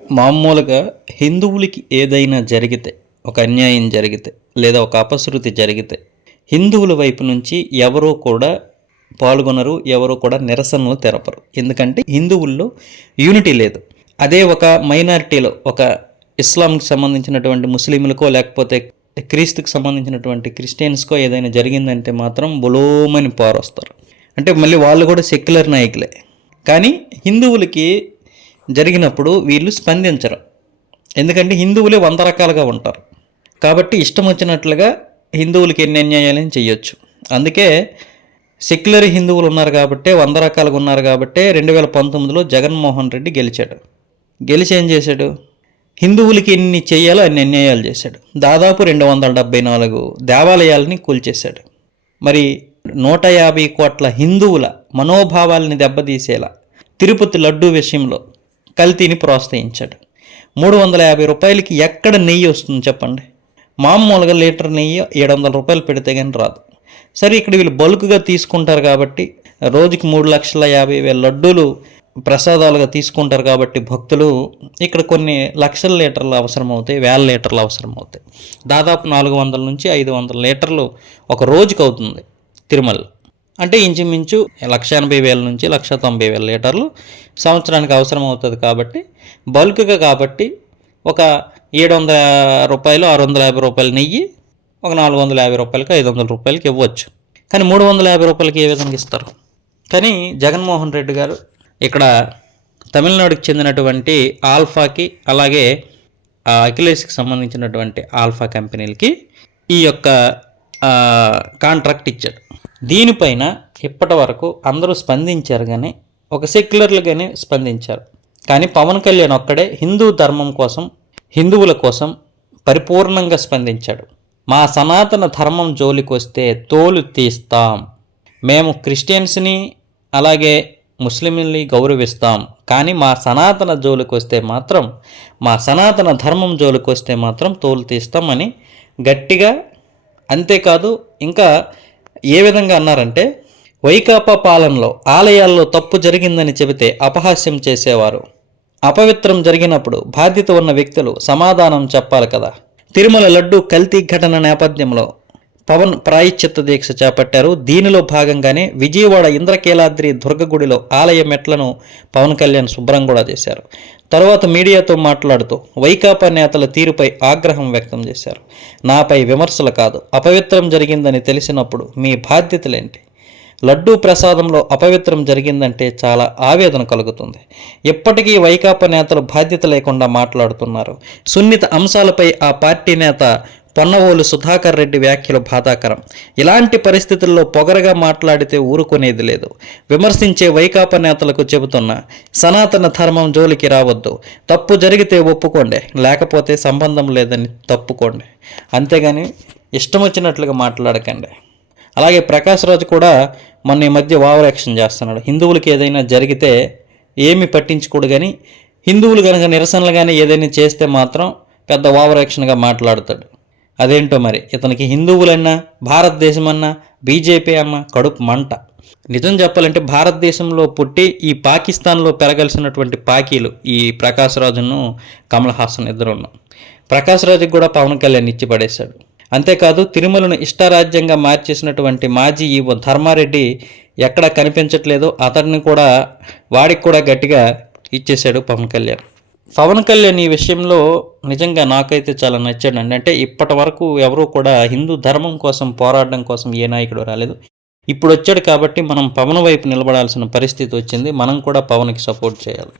మామూలుగా హిందువులకి ఏదైనా జరిగితే ఒక అన్యాయం జరిగితే లేదా ఒక అపశృతి జరిగితే హిందువుల వైపు నుంచి ఎవరో కూడా పాల్గొనరు ఎవరో కూడా నిరసనలు తెరపరు ఎందుకంటే హిందువుల్లో యూనిటీ లేదు. అదే ఒక మైనారిటీలో ఒక ఇస్లాంకి సంబంధించినటువంటి ముస్లింలకో లేకపోతే క్రీస్తుకి సంబంధించినటువంటి క్రిస్టియన్స్కో ఏదైనా జరిగిందంటే మాత్రం బులోమని పారొస్తారు. అంటే మళ్ళీ వాళ్ళు కూడా సెక్యులర్ నాయకులే. కానీ హిందువులకి జరిగినప్పుడు వీళ్ళు స్పందించరు. ఎందుకంటే హిందువులే వంద రకాలుగా ఉంటారు. కాబట్టి ఇష్టం వచ్చినట్లుగా హిందువులకి ఎన్ని అన్యాయాలని చేయొచ్చు అందుకే సెక్యులర్ హిందువులు ఉన్నారు కాబట్టి వంద రకాలుగా ఉన్నారు కాబట్టి రెండు వేల పంతొమ్మిదిలో జగన్మోహన్ రెడ్డి గెలిచాడు. గెలిచి ఏం చేశాడు? హిందువులకి ఎన్ని చేయాలో అన్ని అన్యాయాలు చేశాడు. దాదాపు రెండు వందల డెబ్బై నాలుగు దేవాలయాలని కూల్చేశాడు. మరి నూట యాభై కోట్ల హిందువుల మనోభావాల్ని దెబ్బతీసేలా తిరుపతి లడ్డూ విషయంలో కల్తీని ప్రోత్సహించాడు. మూడు వందల యాభై రూపాయలకి ఎక్కడ నెయ్యి వస్తుంది చెప్పండి? మామూలుగా లీటర్ నెయ్యి ఏడు వందల రూపాయలు పెడితే కానీ రాదు. సరే ఇక్కడ వీళ్ళు బల్క్గా తీసుకుంటారు కాబట్టి రోజుకి మూడు లక్షల యాభై వేల లడ్డూలు ప్రసాదాలుగా తీసుకుంటారు కాబట్టి భక్తులు ఇక్కడ కొన్ని లక్షల లీటర్లు అవసరం అవుతాయి వేల లీటర్లు అవసరం అవుతాయి దాదాపు నాలుగు వందల నుంచి ఐదు వందల లీటర్లు ఒక రోజుకి అవుతుంది తిరుమల. అంటే ఇంచుమించు లక్ష ఎనభై వేల నుంచి లక్ష తొంభై వేల లీటర్లు సంవత్సరానికి అవసరం అవుతుంది కాబట్టి బల్క్గా కాబట్టి ఒక ఏడు వందల రూపాయలు ఆరు వందల యాభై రూపాయలు నెయ్యి ఒక నాలుగు వందల యాభై రూపాయలకి ఐదు వందల రూపాయలకి ఇవ్వచ్చు. కానీ మూడు వందల యాభై రూపాయలకి ఏ విధంగా ఇస్తారు? కానీ జగన్మోహన్ రెడ్డి గారు ఇక్కడ తమిళనాడుకి చెందినటువంటి ఆల్ఫాకి అలాగే అఖిలేష్కి సంబంధించినటువంటి ఆల్ఫా కంపెనీలకి ఈ యొక్క కాంట్రాక్ట్ ఇచ్చాడు. దీనిపైన ఇప్పటి వరకు అందరూ స్పందించారు కానీ ఒక సెక్యులర్లుగానే స్పందించారు. కానీ పవన్ కళ్యాణ్ ఒక్కడే హిందూ ధర్మం కోసం హిందువుల కోసం పరిపూర్ణంగా స్పందించాడు. మా సనాతన ధర్మం జోలికి వస్తే తోలు తీస్తాం. మేము క్రిస్టియన్స్ని అలాగే ముస్లింని గౌరవిస్తాం. కానీ మా సనాతన జోలికి వస్తే మాత్రం మా సనాతన ధర్మం జోలికి వస్తే మాత్రం తోలు తీస్తాం అని గట్టిగా అంతేకాదు ఇంకా ఏ విధంగా అన్నారంటే వైకాపా పాలనలో ఆలయాల్లో తప్పు జరిగిందని చెబితే అపహాస్యం చేసేవారు. అపవిత్రం జరిగినప్పుడు బాధ్యత ఉన్న వ్యక్తులు సమాధానం చెప్పాలి కదా. తిరుమల లడ్డు కల్తీ ఘటన నేపథ్యంలో పవన్ ప్రాయశ్చిత్త దీక్ష చేపట్టారు. దీనిలో భాగంగానే విజయవాడ ఇంద్రకీలాద్రి దుర్గగుడిలో ఆలయ మెట్లను పవన్ కళ్యాణ్ శుభ్రం కూడా చేశారు. తర్వాత మీడియాతో మాట్లాడుతూ వైకాపా నేతల తీరుపై ఆగ్రహం వ్యక్తం చేశారు. నాపై విమర్శలు కాదు అపవిత్రం జరిగిందని తెలిసినప్పుడు మీ బాధ్యతలేంటి? లడ్డూ ప్రసాదంలో అపవిత్రం జరిగిందంటే చాలా ఆవేదన కలుగుతుంది. ఇప్పటికీ వైకాపా నేతలు బాధ్యత లేకుండా మాట్లాడుతున్నారు. సున్నిత అంశాలపై ఆ పార్టీ నేత పొన్నవోలు సుధాకర్ రెడ్డి వ్యాఖ్యలు బాధాకరం. ఇలాంటి పరిస్థితుల్లో పొగరగా మాట్లాడితే ఊరుకునేది లేదు. విమర్శించే వైకాపా నేతలకు చెబుతున్నా సనాతన ధర్మం జోలికి రావద్దు. తప్పు జరిగితే ఒప్పుకోండి లేకపోతే సంబంధం లేదని తప్పుకోండి. అంతేగాని ఇష్టం వచ్చినట్లుగా మాట్లాడకండి. అలాగే ప్రకాష్ రాజు కూడా మొన్న ఈ మధ్య ఓవర్ యాక్షన్ చేస్తున్నాడు. హిందువులకి ఏదైనా జరిగితే ఏమి పట్టించుకోడు కానీ హిందువులు కనుక నిరసనలు కానీ ఏదైనా చేస్తే మాత్రం పెద్ద ఓవర్ యాక్షన్గా మాట్లాడతాడు. అదేంటో మరి? ఇతనికి హిందువులన్నా భారతదేశమన్నా బీజేపీ అమ్మ కడుపు మంట. నిజం చెప్పాలంటే భారతదేశంలో పుట్టి ఈ పాకిస్తాన్లో పెరగాల్సినటువంటి పాకీలు ఈ ప్రకాష్ రాజును కమల్ హాసన్ ఇద్దరు ప్రకాష్ రాజుకి కూడా పవన్ కళ్యాణ్ ఇచ్చి పడేశాడు. అంతేకాదు తిరుమలను ఇష్టారాజ్యంగా మార్చేసినటువంటి మాజీ ఈవో ధర్మారెడ్డి ఎక్కడ కనిపించట్లేదో. అతడిని కూడా వాడికి కూడా గట్టిగా ఇచ్చేశాడు పవన్ కళ్యాణ్. పవన్ కళ్యాణ్ ఈ విషయంలో నిజంగా నాకైతే చాలా నచ్చాడండి. అంటే ఇప్పటి వరకు ఎవరూ కూడా హిందూ ధర్మం కోసం పోరాడడం కోసం ఏ నాయకుడు రాలేదు. ఇప్పుడు వచ్చాడు కాబట్టి మనం పవన్ వైపు నిలబడాల్సిన పరిస్థితి వచ్చింది. మనం కూడా పవన్కి సపోర్ట్ చేయాలి.